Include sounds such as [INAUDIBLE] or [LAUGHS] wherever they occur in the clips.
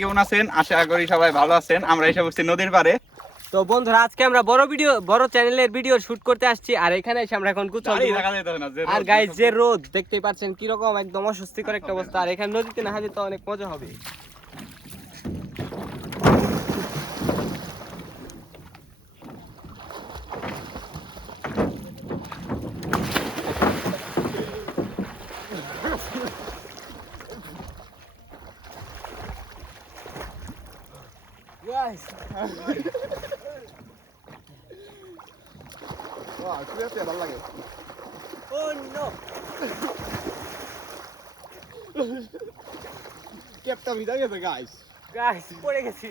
কেমন আছেন? আশা করি সবাই ভালো আছেন। আমরা এসে বসছি নদীর পারে তো বন্ধুরা আজকে আমরা বড় ভিডিও বড় চ্যানেলের ভিডিও শুট করতে আসছি আর এখানে এসে আমরা এখন কুচল আর রোদ যে রোদ দেখতেই পাচ্ছেন কীরকম একদম অস্বস্তিকর একটা অবস্থা। আর এখানে নদীতে না তো অনেক মজা হবে। Guys, আছে, ভালো লাগে। oh no! ক্যাপটা ভিজা গেছে, guys। গাইস পড়ে গেছি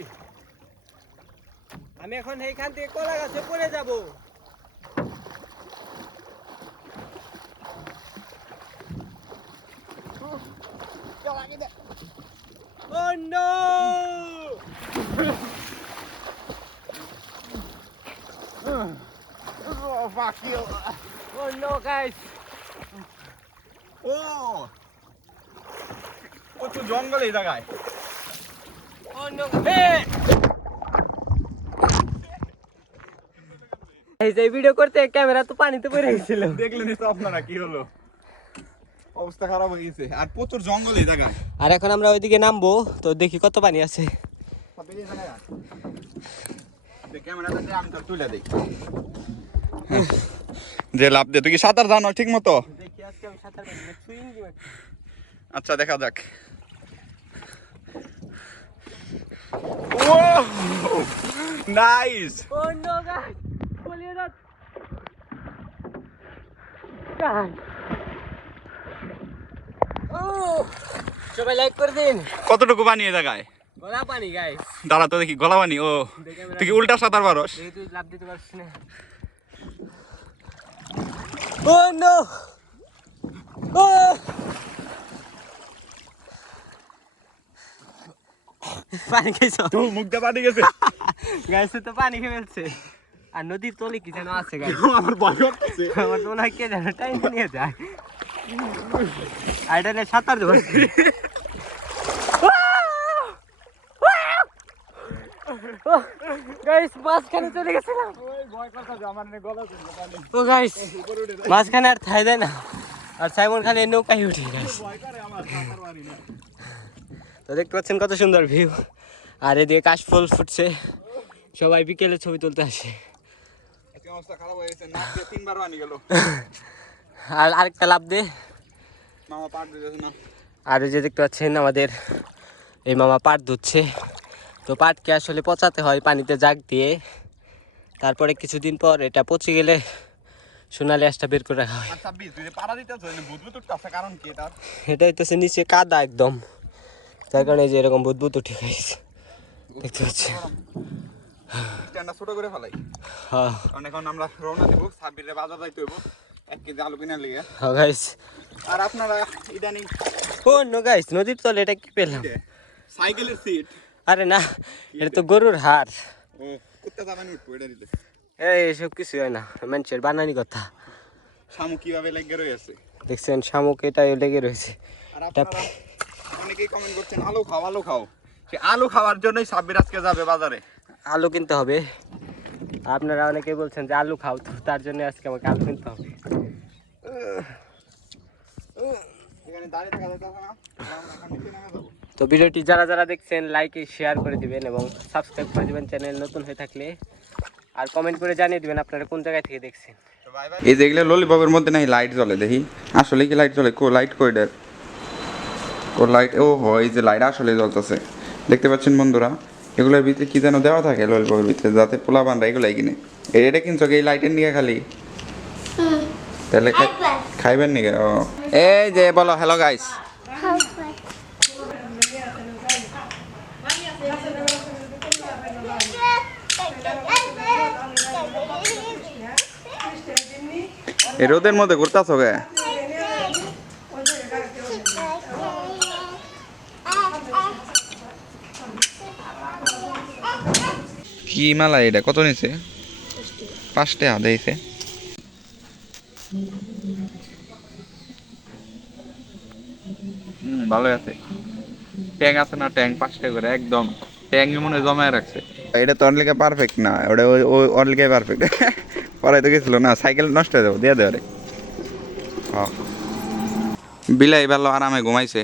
আমি এখন এইখান থেকে কলা গাছে পড়ে যাব Oh no! [LAUGHS] Oh, fuck you. Oh no, guys! Oh! প্রচুর জঙ্গল এই জায়গায় Oh no! Hey! এই যে ভিডিও করতে ক্যামেরা তো পানিতে পড়ে গেছিল দেখলেনই তো আপনারা কি হলো অবস্থা খারাপ হয়ে গেছে আর প্রচুর জঙ্গল এই জায়গায় আর এখন আমরা ওইদিকে নামবো তো দেখি কত পানি আছে ক্যামেরাটা আমি তো তুলে দিই যে লাভ দে তুই কি সাঁতার জানো ঠিক মতো দেখি আচ্ছা দেখা যাক। নাইস! সবাই লাইক করে দিন। কতটুকু বানিয়ে এই জায়গায়? গলা পানি গাইস। দাঁড়া তো দেখি গলা পানি ও। তুই কি উল্টা সাঁতার পারস তুই লাভ দিতে পারছিস না। ও no! ও পানি খেয়েছো? তো মুখটা পানি গেছে। [LAUGHS] গাইছে তো পানি খেয়ে ফেলছে। আর নদীর তলে কি যেন আছে গাইস [LAUGHS] আমার ভয় করতেছে আমার তো না কে যেন টাইম নিয়ে যায়। আর এটা সাঁতার দেবো। [LAUGHS] গাইস মাঝখানে চলে গেছিলাম। ও গাইস আর থাই দেয় না। আর সাইমন খালি নৌকায় উঠে গাইস তো দেখতে পাচ্ছেন কত সুন্দর ভিউ আর এদিকে কাশফুল ফুটছে। সবাই বিকেলে ছবি তুলতে আসে। আর আরেকটা লাভ দে। আর যে দেখতে পাচ্ছেন আমাদের এই মামা পাট ধুচ্ছে। তো পাটকে আসলে পচাতে হয় পানিতে জাগ দিয়ে। তারপরে কিছুদিন পর এটা পচে গেলে সোনালি আঁশটা বের করে রাখা হয়। কি এটা? হইতেছে নিচে কাদা একদম। যার কারণে যে এরকম বুদবুদ উঠে গেছে। দেখতে পাচ্ছি। স্ট্যান্ডটা ছোট করে ফেলাই। হ্যাঁ। এখন আমরা রওনা দিব ছাব্বিশে বাজার যাইতে হইব এক কেজি আলু কিনার লিগে। হ্যাঁ গাইস আর আপনারা ইদানিং ও নো গাইস নদীর তলে এটা কি পেলাম? সাইকেলের সিট আরে না এটা তো গরুর হার ও কুত্তা যাবেন উঠবো এটা দিলে। এই এসব কিছু হয় না মানুষের বানানি কথা। শামু কীভাবে লেগে রয়েছে? দেখছেন শামুক এটাই লেগে রয়েছে। অনেকেই কমেন্ট করছেন আলু খাও আলু খাও। সে আলু খাওয়ার জন্যই সাব্বির আজকে যাবে বাজারে। আলু কিনতে হবে। আপনারা অনেকেই বলছেন যে আলু খাও তো তার জন্য আজকে আমাকে আলু কিনতে হবে। এখানে দাঁড়িয়ে থাকা যাইতেছে না তো ভিডিওটি যারা যারা দেখছেন লাইক শেয়ার করে দিবেন এবং সাবস্ক্রাইব করে দিবেন চ্যানেল নতুন হয়ে থাকলে। আর কমেন্ট করে জানিয়ে দিবেন আপনারা কোন জায়গায় থেকে দেখছেন। এই যেগুলো ললিপপের মধ্যে নাই লাইট জ্বলে দেখি। আসলে কি লাইট জ্বলে? কো লাইট কইডার কো লাইট ও হো এই যে লাইট আসলে জ্বলতেছে। দেখতে পাচ্ছেন বন্ধুরা এগুলোর ভিতরে কি যেন দেওয়া থাকে ললিপপের ভিতরে যাতে পোলা বানরা এগুলাই কিনে। এ- এটা কিনছো কি? এই লাইটের নিয়ে খালি? তাহলে খাইবেন নিকে? ও। এই যে বলো হ্যালো গাইস এই রোদের মধ্যে ঘুরতাছো গে কি মালা এটা? কত নিছে? পাঁচটা দিয়েছে। ভালো আছে। ট্যাং আছে না ট্যাং? পাঁচটা করে একদম। ট্যাং মনে জমায় রাখছে। এটা তো অনলিকে পারফেক্ট না ওটা ওই অনলিকে পারফেক্ট পরে তো গেছিল না সাইকেল নষ্ট হয়ে যাব দিয়ে দেওয়ারে বিলাই ভালো আরামে ঘুমাইছে।